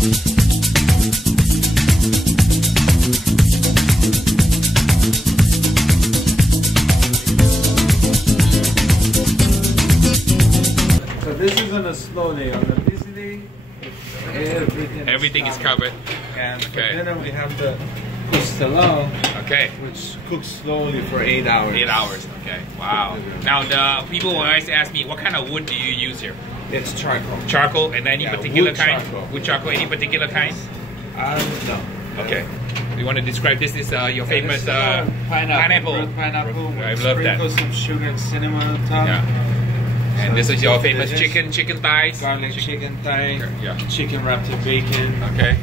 So this is on a slow day. On a busy day, everything is covered. And for dinner we have the Culotte, which cooks slowly for 8 hours. 8 hours, okay. Wow. Now the people always ask me, what kind of wood do you use here? It's charcoal. Charcoal, and any particular wood kind? Charcoal. Wood charcoal, any particular kind? No. Okay. You want to describe this? This is your famous pineapple. I love that. Sprinkle some sugar and cinnamon on top. Yeah. And So this is your famous delicious. chicken thighs. Garlic chicken thigh. Yeah. Chicken wrapped in bacon. Okay.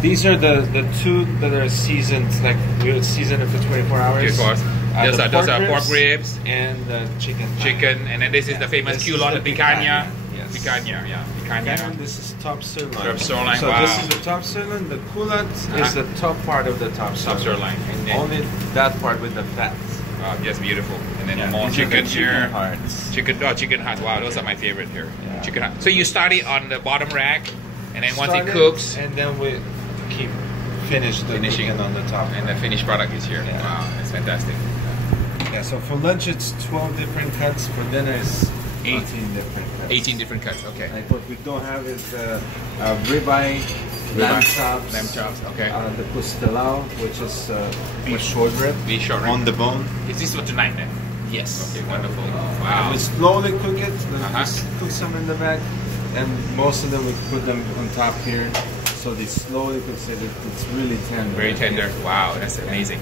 These are the two that are seasoned, like we'll season it for 24 hours. Those are pork ribs and chicken. And then this is the famous Culotte Picanha. Yes. Picanha, yeah. Picanha. And this is top sirloin. Top sirloin, so wow. this is the top sirloin. The culotte is the top part of the top sirloin. And only that part with the fat. Wow, just beautiful. And then more chicken here. Hearts. Chicken hearts. Wow, those are my favorite here. Yeah. Chicken hearts. So you start it on the bottom rack, and then once it cooks, and then we keep finishing it on the top. And the finished product is here. Yeah. Wow, that's fantastic. Yeah. So for lunch it's 12 different cuts. For dinner it's 18 different cuts. 18 different cuts. Okay. Like what we don't have is ribeye, lamb chops. Lamb chops. Okay. The Culotte, which is beef short rib. Beef short rib on the bone. Is this for tonight then? Yes. Okay, wonderful. Wow. We slowly cook it. Just cook some in the back, and most of them we put them on top here, so they slowly cook. So it's really tender. Very tender. Wow, that's amazing.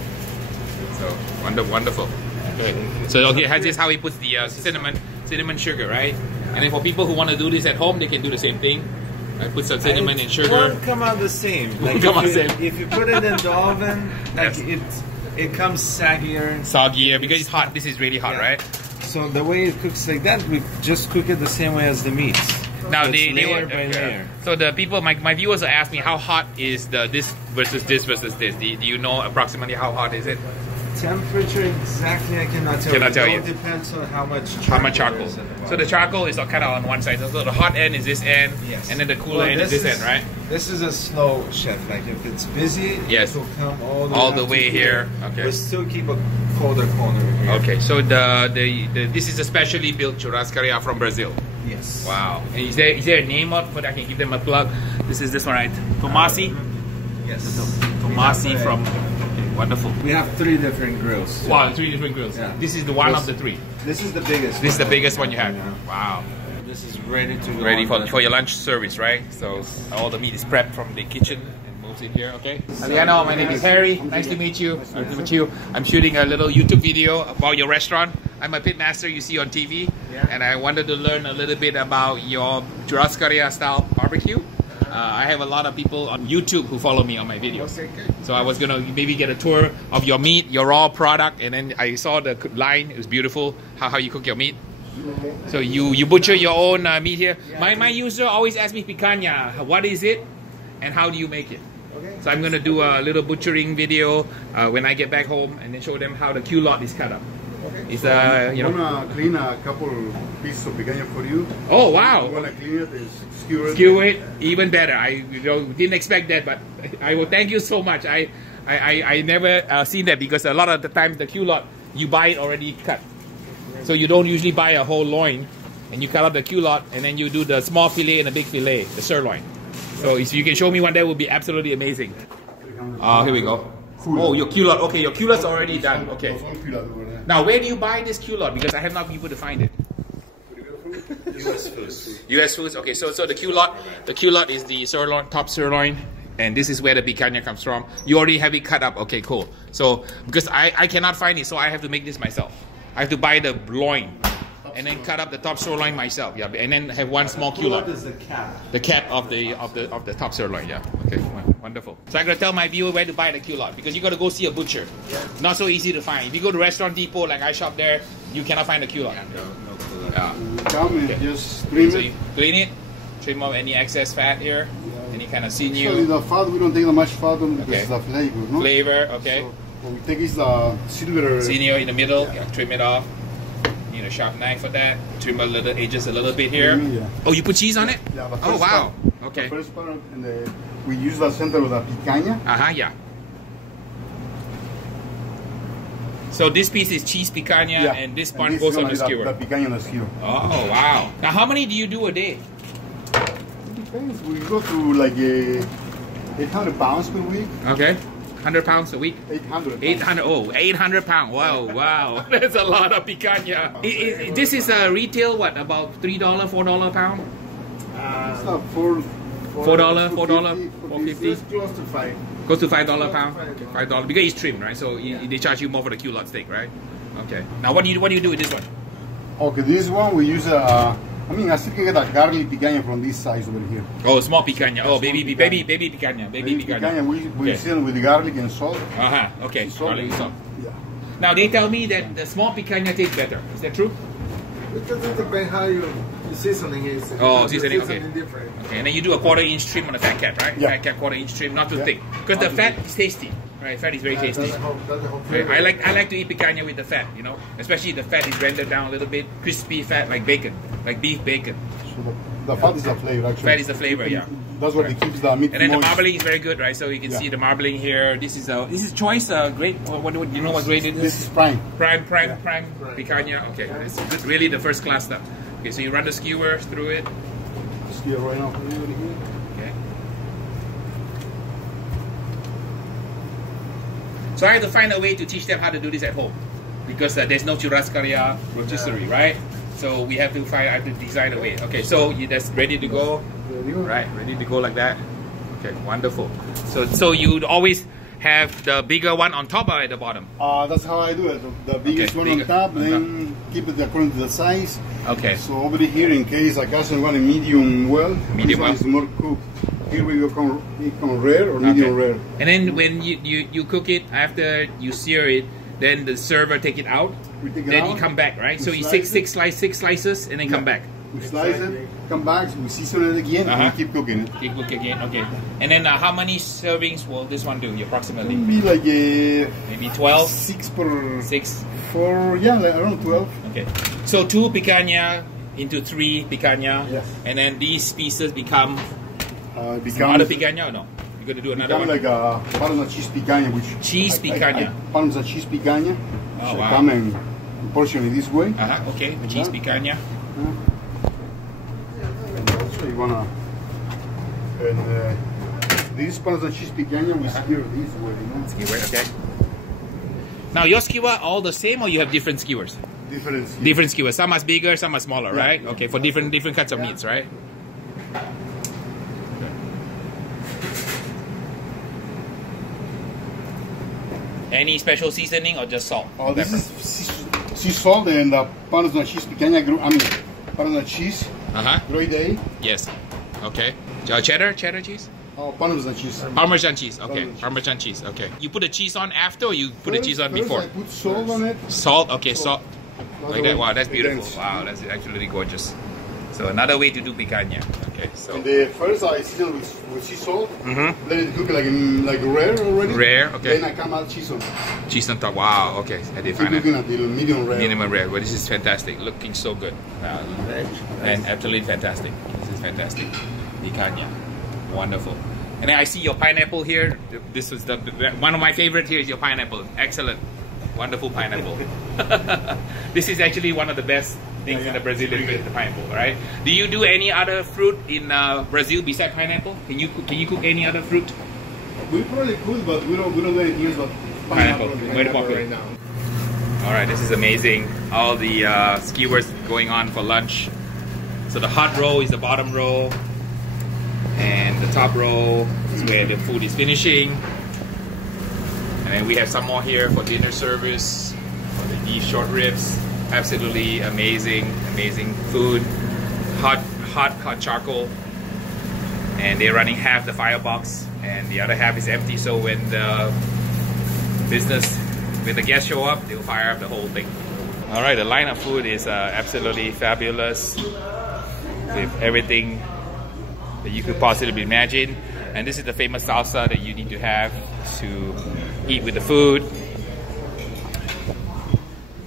So wonderful. Good. So okay, this is how he puts the cinnamon sugar, right? And then for people who want to do this at home, they can do the same thing. I put some cinnamon and sugar. It won't come out the same. Like if you put it in the oven, like it comes saggier. Soggier because it's hot. This is really hot, right? So the way it cooks like that, we just cook it the same way as the meats. Now so layer by layer. So the people, my viewers are asking me how hot is this versus this versus this. Do you know approximately how hot is it? Temperature exactly, I cannot tell you. It all depends on how much charcoal. So the charcoal is kind of on one side. So the hot end is this end, and then the cooler end is this end, right? This is a slow chef. Like if it's busy, it will come all the way here. Okay. We still keep a colder corner here. Okay. So this is a specially built churrascaria from Brazil. Yes. Wow. And is there a name of it? I can give them a plug. This is this one, right? Tomasi. Yes. Tomasi from. Wonderful. We have 3 different grills. Wow, 3 different grills. Yeah. This is the one of the 3. This is the biggest. This is the biggest one you have. Wow. This is ready to go. Ready for your lunch service, right? So all the meat is prepped from the kitchen and moves in here. Okay. Aliano, my name is Harry. Nice to meet you. Nice to meet you. I'm shooting a little YouTube video about your restaurant. I'm a pit master you see on TV, and I wanted to learn a little bit about your Churrascaria style barbecue. I have a lot of people on YouTube who follow me on my videos. So I was gonna maybe get a tour of your meat, your raw product, and then I saw the line. It was beautiful how you cook your meat. So you butcher your own meat here. My user always asks me, Picanha, what is it and how do you make it? So I'm gonna do a little butchering video when I get back home and then show them how the culotte is cut up. It's you know. I wanna clean a couple pieces of picanha for you. Oh wow! I wanna clean it and skewer it even better. I didn't expect that, but I will thank you so much. I never seen that because a lot of the times the culotte you buy it already cut, so you don't usually buy a whole loin and you cut out the culotte and then you do the small fillet and the big fillet, the sirloin. So if you can show me one, that would be absolutely amazing. Here we go. Oh, your culotte. Okay, your culotte's already done. Okay. Now, where do you buy this culotte? Because I have not been able to find it. U.S. Foods. U.S. Foods. Okay, so the culotte is the sirloin, top sirloin, and this is where the picanha comes from. You already have it cut up. Okay, cool. So because I cannot find it, so I have to make this myself. I have to buy the loin and then cut up the top sirloin myself. Yeah, and then have one small culotte. Is the cap. The cap of the top sirloin. Yeah. Okay. Wonderful. So I'm gonna tell my viewer where to buy the culotte because you gotta go see a butcher. Yeah. Not so easy to find. If you go to Restaurant Depot, like I shop there, you cannot find the culotte. No culotte. Yeah. Come and just trim so it. you clean it, trim off any excess fat here, any kind of sinew. Actually, the fat we don't take that much fat on because Okay. it's the flavor. No? Flavor. Okay. So what we take is the silver Sinew in the middle. Yeah. Trim it off. need a sharp knife for that. Trim a little edges a little bit here. Yeah. Oh, you put cheese on it? Yeah, the Oh, first wow. part. Okay. The first part, and we use the center of the picanha. Yeah. So this piece is cheese picanha, and this part goes on the skewer. The picanha on the skewer. Oh, wow. Now, how many do you do a day? It depends. We go to like 800 pounds per week. Okay. 100 pounds a week? 800. 800. Oh, 800 pounds. Wow, wow. That's a lot of picanha. This is a retail, what, about $3, $4 a pound? It's not $4. $4, $4.50. It's close to $5. Goes to $5 a pound. $5 because it's trimmed, right? So they charge you more for the Culotte steak, right? Okay. Now what do you do with this one? Okay, this one we use I still can get a garlic picanha from this size over here. Oh, small picanha. Oh, baby picanha. Baby picanha. We season with garlic and salt. Okay. Garlic and salt. Yeah. Now they tell me that the small picanha tastes better. Is that true? Because it depends how you seasoning is. Oh, seasoning, okay. Different. Okay, and then you do a 1/4 inch trim on the fat cap, right? Yeah. Fat cap 1/4 inch trim, not too thick, because the fat is tasty. Right, fat is very tasty. That's the whole Right, I like to eat picanha with the fat, you know, especially the fat is rendered down a little bit, crispy fat like bacon, like beef bacon. So the fat is the flavor, actually. Fat is the flavor, yeah. That's what it keeps the meat And then the moist. marbling is very good, right? So you can see the marbling here. This is choice grade. What do you know what grade it is? This is prime. Prime picanha. Okay, it's really the first class stuff. Okay, so you run the skewer through it. Skewer right now. Okay. So I have to find a way to teach them how to do this at home, because there's no Churrascaria rotisserie, right? So we have to I have to design a way. Okay, so that's ready to go. Right, ready to go like that. Okay, wonderful. So you'd always have the bigger one on top or at the bottom? That's how I do it. The biggest one bigger. on top, then keep it according to the size. Okay. So over here, in case a customer want a medium well, Medium this one well. is more cooked. Here we go come rare or medium rare. And then when you cook it, after you sear it, then the server take it out. We take it Then out. you come back, right? We So you slice six slices and then come back. We slice it, come back, we season it again, and we keep cooking it. Keep cooking again, okay. And then how many servings will this one do approximately? Be like Maybe 12? 6 per 6? 4, yeah, like around 12. Okay. So 2 picanha into 3 picanha. Yes. And then these pieces become Become other picanha or no? You're going to do another one? like a Parmesan cheese picanha, which Cheese picanha. Parmesan cheese picanha. Oh, so wow. come and portion it this way. Okay, cheese picanha. And also you wanna, and this Parmesan cheese picanha we skewer this way, you know. Skewer, okay. Now your skewer all the same or you have different skewers? Different skewer. Different skewers. Some are bigger, some are smaller, Yeah. right? Okay, for different cuts of meats, right? Any special seasoning or just salt? Oh, this is sea salt and Parmesan cheese picanha. Parmesan cheese. Grade A. Yes. Okay. Cheddar cheese? Oh, Parmesan cheese. Parmesan cheese. Okay. Parmesan cheese. Okay. You put the cheese on after or you put the cheese on First before? I put salt on it. Salt. Okay. Salt. Like that. Wow, that's beautiful. Dense. Wow, that's actually gorgeous. So another way to do picanha. Okay. So. And the first I season with sea salt. Let it cook like rare already. Rare. Okay. Then I come out cheese on. Cheese on top. Wow. Okay. I did Keep find cooking it. until medium rare. Minimum rare. But this is fantastic. Looking so good. And absolutely fantastic. This is fantastic. Picanha. Wonderful. And then I see your pineapple here. This is one of my favorite here is your pineapple. Excellent. Wonderful pineapple. This is actually one of the best things in the Brazilian food, the pineapple, right? Do you do any other fruit in Brazil besides pineapple? Can you cook any other fruit? We probably could, but we don't do anything else but Pineapple. pineapple. Very popular right now. All right, this is amazing. All the skewers going on for lunch. So the hot row is the bottom row, and the top row is where the food is finishing. And then we have some more here for dinner service, for the beef short ribs. Absolutely amazing food. Hot charcoal. And they're running half the firebox, and the other half is empty. So when the guests show up, they'll fire up the whole thing. All right, the line of food is absolutely fabulous, with everything that you could possibly imagine. And this is the famous salsa that you need to have to eat with the food.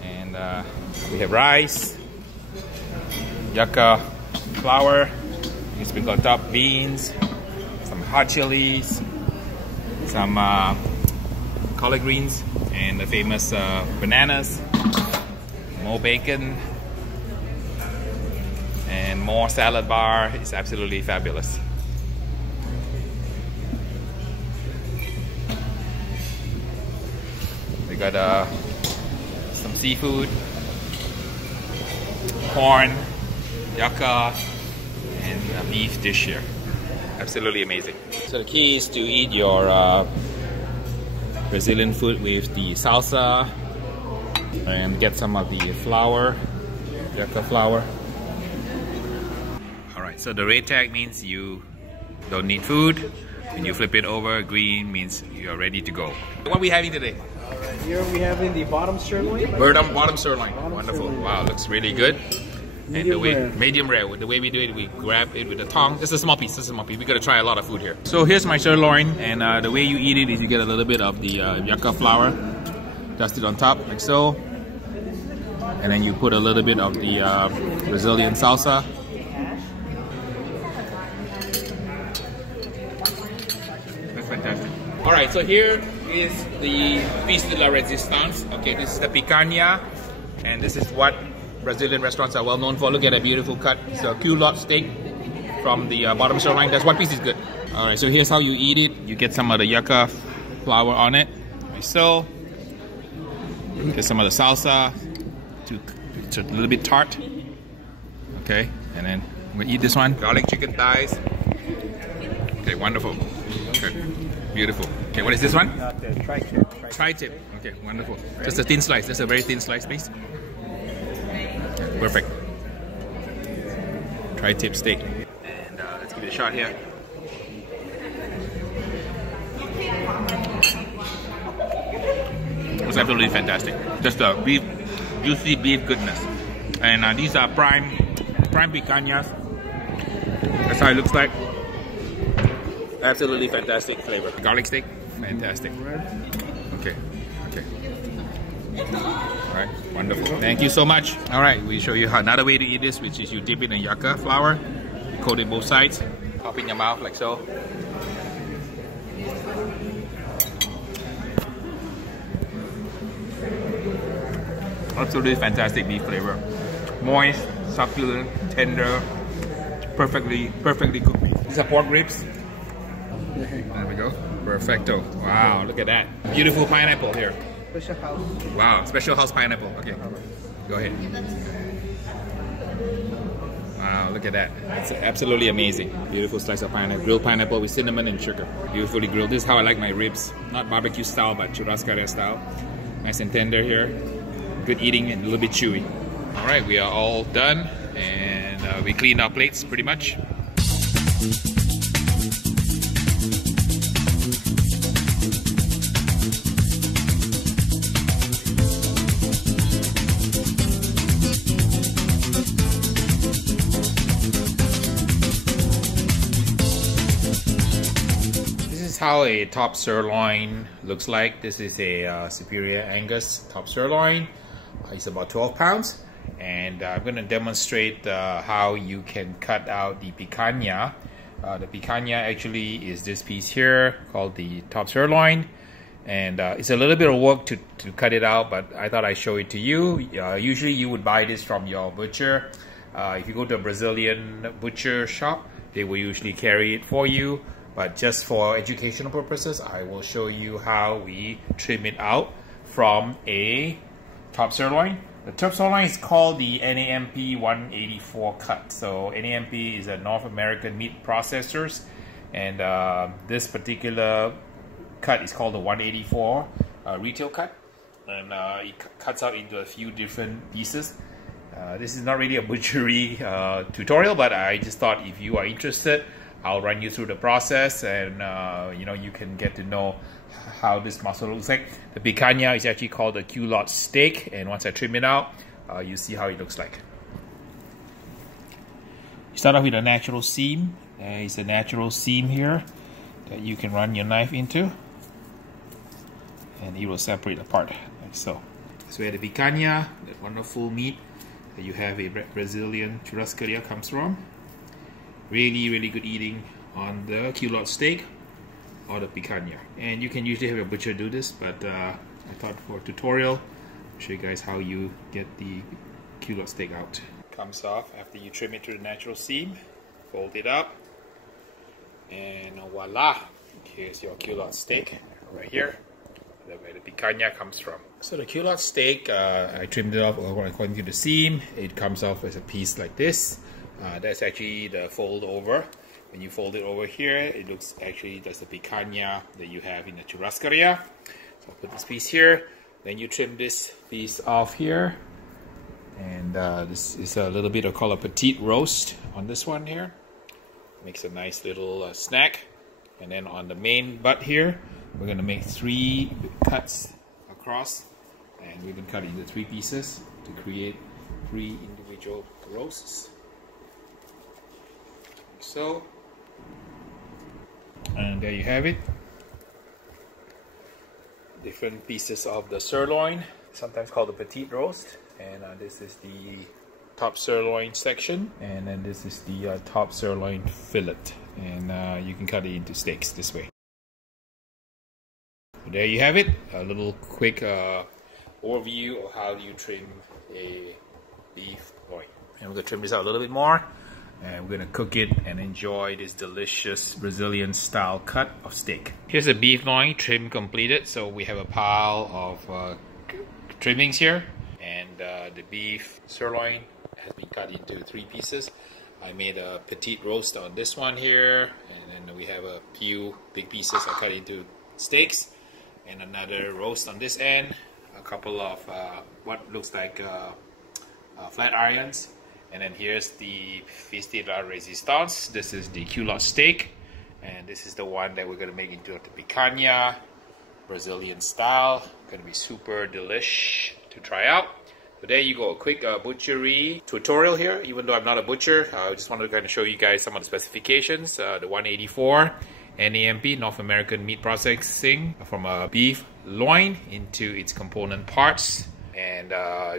And We have rice, yucca flour, you sprinkle on top beans, some hot chilies, some collard greens, and the famous bananas, more bacon, and more salad bar. It's absolutely fabulous. We got some seafood, corn, yucca, and a beef dish here. Absolutely amazing. So the key is to eat your Brazilian food with the salsa and get some of the flour, yucca flour. Alright, so the red tag means you don't need food. When you flip it over, green means you're ready to go. What are we having today? Here we having the bottom sirloin. Bottom sirloin. Wonderful. Sirloin. Wow, looks really good. And the way, medium rare. The way we do it, we grab it with a tongue. This is a small piece. This is a small piece. We gotta try a lot of food here. So here's my sirloin, and the way you eat it is you get a little bit of the yucca flour, dust it on top like so, and then you put a little bit of the Brazilian salsa. That's fantastic. All right, so here is the piece de la resistance. Okay, this is the picanha, and this is what Brazilian restaurants are well known for. Look at a beautiful cut. It's a Culotte Steak from the bottom sirloin. That's one piece is good. All right, so here's how you eat it. You get some of the yucca flour on it, like so. Get some of the salsa. It's a little bit tart. Okay, and then I'm gonna eat this one. Garlic chicken thighs. Okay, wonderful. Okay, beautiful. Okay, what is this one? Tri-tip. Tri-tip. Okay, wonderful. Just a thin slice. Just a very thin slice, please. Perfect. Tri-tip steak. And let's give it a shot here. It's absolutely fantastic. Just a beef, juicy beef goodness. And these are prime picanhas. That's how it looks like. Absolutely fantastic flavor. Garlic steak, fantastic. Okay, okay. Alright, wonderful. Thank you so much. Alright, we show you how another way to eat this, which is you dip it in yucca flour, coat it both sides, pop in your mouth like so. Absolutely fantastic beef flavor. Moist, succulent, tender, perfectly cooked beef. These are pork ribs. There we go. Perfecto. Wow, look at that. Beautiful pineapple here. Special house. Wow, special house pineapple. Okay, go ahead. Wow, look at that. That's absolutely amazing. Beautiful slice of pineapple. Grilled pineapple with cinnamon and sugar. Beautifully grilled. This is how I like my ribs. Not barbecue style, but Churrascaria style. Nice and tender here. Good eating and a little bit chewy. All right, we are all done. And we cleaned our plates pretty much. How a top sirloin looks like. This is a superior Angus top sirloin. It's about 12 pounds, and I'm going to demonstrate how you can cut out the picanha. The picanha actually is this piece here called the top sirloin, and it's a little bit of work to cut it out, but I thought I'd show it to you. Usually you would buy this from your butcher. If you go to a Brazilian butcher shop, they will usually carry it for you. But just for educational purposes, I will show you how we trim it out from a top sirloin. The top sirloin is called the NAMP 184 cut. So NAMP is a North American meat processors, and this particular cut is called the 184 retail cut, and it cuts out into a few different pieces. This is not really a butchery tutorial, but I just thought if you are interested, I'll run you through the process, and you know, you can get to know how this muscle looks like. The picanha is actually called the Culotte Steak, and once I trim it out, you see how it looks like. You start off with a natural seam. There is a natural seam here that you can run your knife into, and it will separate apart like so. So we have the picanha, the wonderful meat that you have a Brazilian Churrascaria comes from. Really good eating on the Culotte Steak or the Picanha. And you can usually have your butcher do this, but I thought for a tutorial, I'll show you guys how you get the Culotte Steak out. Comes off after you trim it to the natural seam, fold it up, and voila! Here's your Culotte Steak right here, where the Picanha comes from. So the Culotte Steak, I trimmed it off according to the seam. It comes off as a piece like this. That's actually the fold over. When you fold it over here, it looks actually that's the Picanha that you have in the Churrascaria. So I'll put this piece here. Then you trim this piece off here. And this is a little bit of called a petite roast on this one here. Makes a nice little snack. And then on the main butt here, we're going to make 3 cuts across. And we're going to cut it into 3 pieces to create 3 individual roasts. So, and there you have it. Different pieces of the sirloin, sometimes called the petite roast. And this is the top sirloin section, and then this is the top sirloin fillet, and you can cut it into steaks this way. So there you have it, a little quick overview of how you trim a beef loin. And we're going to trim this out a little bit more, and we're going to cook it and enjoy this delicious Brazilian style cut of steak. Here's a beef loin trim completed. So we have a pile of trimmings here. And the beef sirloin has been cut into 3 pieces. I made a petite roast on this one here, and then we have a few big pieces I cut into steaks, and another roast on this end, a couple of what looks like flat irons, and then here's the piece de la resistance. This is the Culotte Steak, and this is the one that we're going to make into the Picanha, Brazilian style. Going to be super delish to try out. So there you go, a quick butchery tutorial here. Even though I'm not a butcher, I just wanted to kind of show you guys some of the specifications. The 184 NAMP, North American Meat Processing, from a beef loin into its component parts. And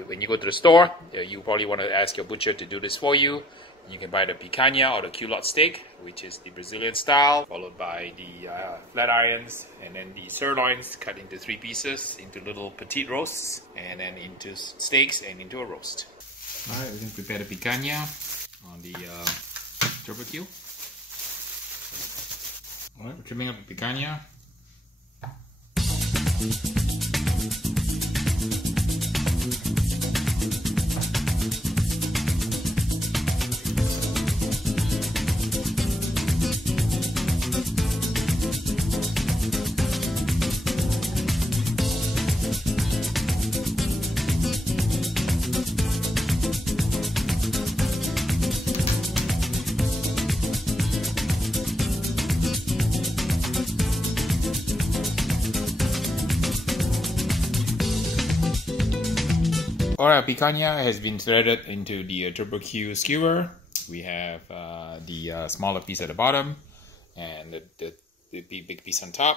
when you go to the store, you probably want to ask your butcher to do this for you. You can buy the Picanha or the Culotte Steak, which is the Brazilian style, followed by the flat irons, and then the sirloins cut into 3 pieces, into little petite roasts, and then into steaks and into a roast. Alright, we can prepare the Picanha on the Turbeque. Alright, we're trimming up the Picanha. Alright, Picanha has been threaded into the Turbeque skewer. We have the smaller piece at the bottom and the big piece on top.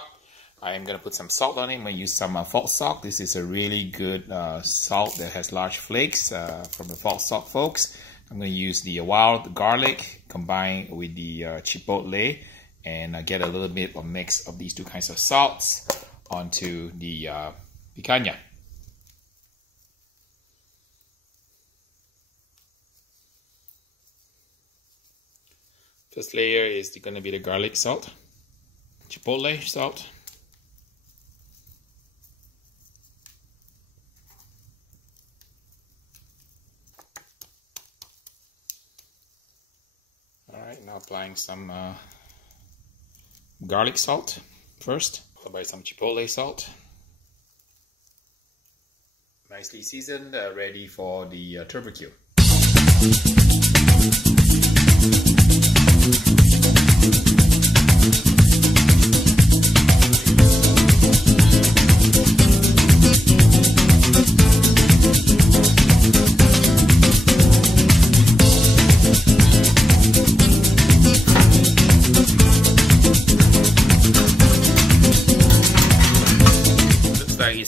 I am going to put some salt on it. I'm going to use some false salt. This is a really good salt that has large flakes from the false salt folks. I'm going to use the wild garlic combined with the chipotle and get a little bit of mix of these 2 kinds of salts onto the Picanha. First layer is going to be the garlic salt, chipotle salt, alright, now applying some garlic salt first, followed by some chipotle salt. Nicely seasoned, ready for the Turbeque.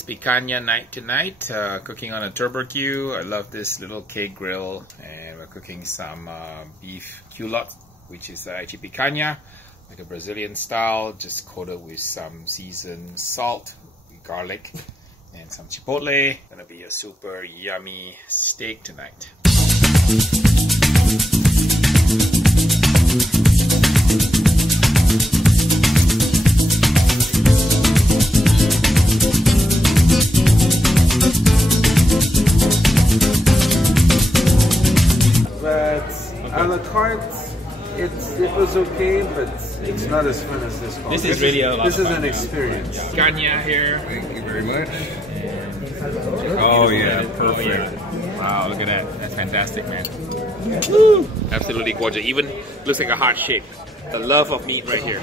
Picanha night tonight, cooking on a Turbeque. I love this little cake grill, and we're cooking some beef culotte, which is actually Picanha, like a Brazilian style, just coated with some seasoned salt, garlic, and some chipotle. Gonna be a super yummy steak tonight. But a la carte, it was okay, but it's not as fun as this one. This is really a lot This of is fun, an yeah. experience. Picanha here. Thank you very much. Oh yeah, perfect. Oh, yeah. Wow, look at that. That's fantastic, man. Woo! Absolutely gorgeous. Even looks like a heart shape. The love of meat right here.